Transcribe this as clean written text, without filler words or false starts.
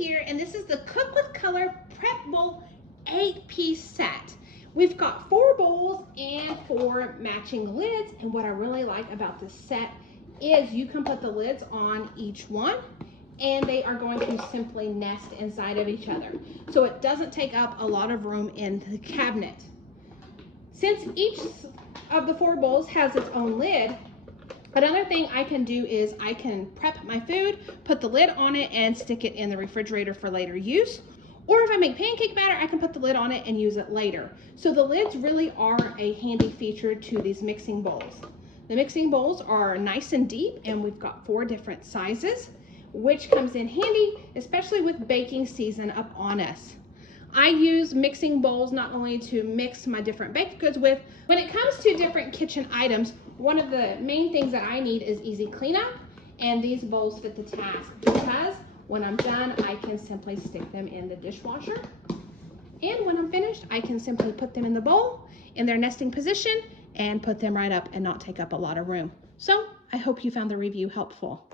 here, and this is the Cook with Color Prep Bowl 8-piece set. We've got 4 bowls and 4 matching lids, and what I really like about this set is you can put the lids on each one, and they are going to simply nest inside of each other. So it doesn't take up a lot of room in the cabinet. Since each of the 4 bowls has its own lid, another thing I can do is I can prep my food, put the lid on it, and stick it in the refrigerator for later use. Or if I make pancake batter, I can put the lid on it and use it later. So the lids really are a handy feature to these mixing bowls. The mixing bowls are nice and deep, and we've got 4 different sizes, which comes in handy, especially with baking season up on us. I use mixing bowls not only to mix my different baked goods with. When it comes to different kitchen items, one of the main things that I need is easy cleanup, and these bowls fit the task because when I'm done, I can simply stick them in the dishwasher. And when I'm finished, I can simply put them in the bowl in their nesting position and put them right up and not take up a lot of room. So I hope you found the review helpful.